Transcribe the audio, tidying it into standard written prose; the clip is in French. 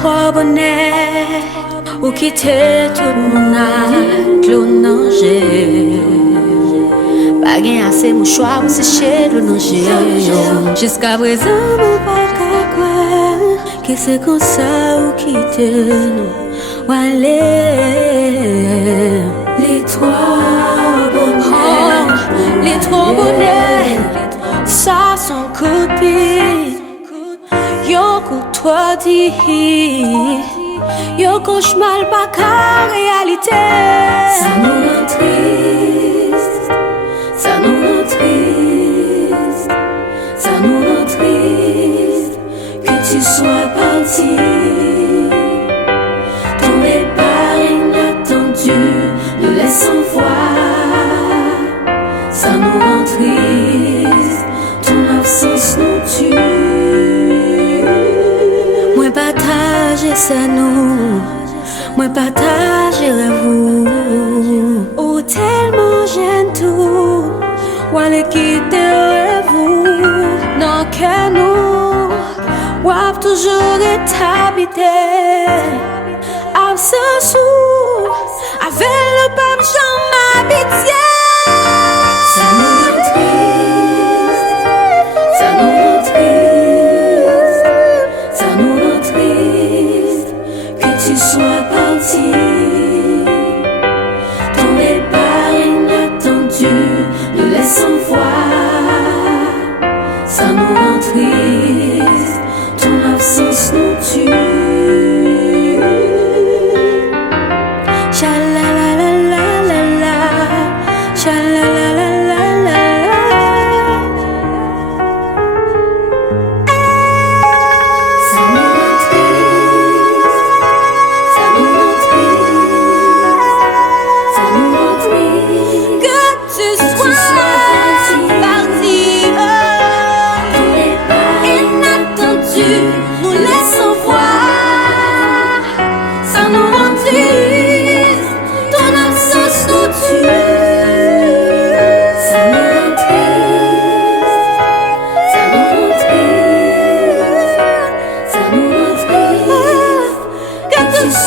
trop bonnet, ou quitter tout mon âge, l'eau nager. Pas gain assez mon choix, c'est chez l'eau nager. Jusqu'à présent, mon paka, qui c'est comme ça ou quitter nous, ou aller. Les trois bonnets, les trois bonnets, ça son coup de pied. Yo toi dit, yo cauchemar pas qu'à réalité. Ça nous rend triste, ça nous rend triste, ça nous rend triste que tu sois parti. Ton départ inattendu nous laisse sans voix. Ça nous rend triste, ton absence nous tue. Moi partager ça nous, moi partager vous. Oh tellement j'aime tout, ou aller quitter vous. Non que nous, ou a toujours été habité. Absence ou, avec le pape janm abitye. Ça nous rend triste, ça nous rend triste, ça nous rend triste que tu sois parti. Ton départ inattendu nous laisse sans voix. Ça nous rend triste, ton absence nous tue. This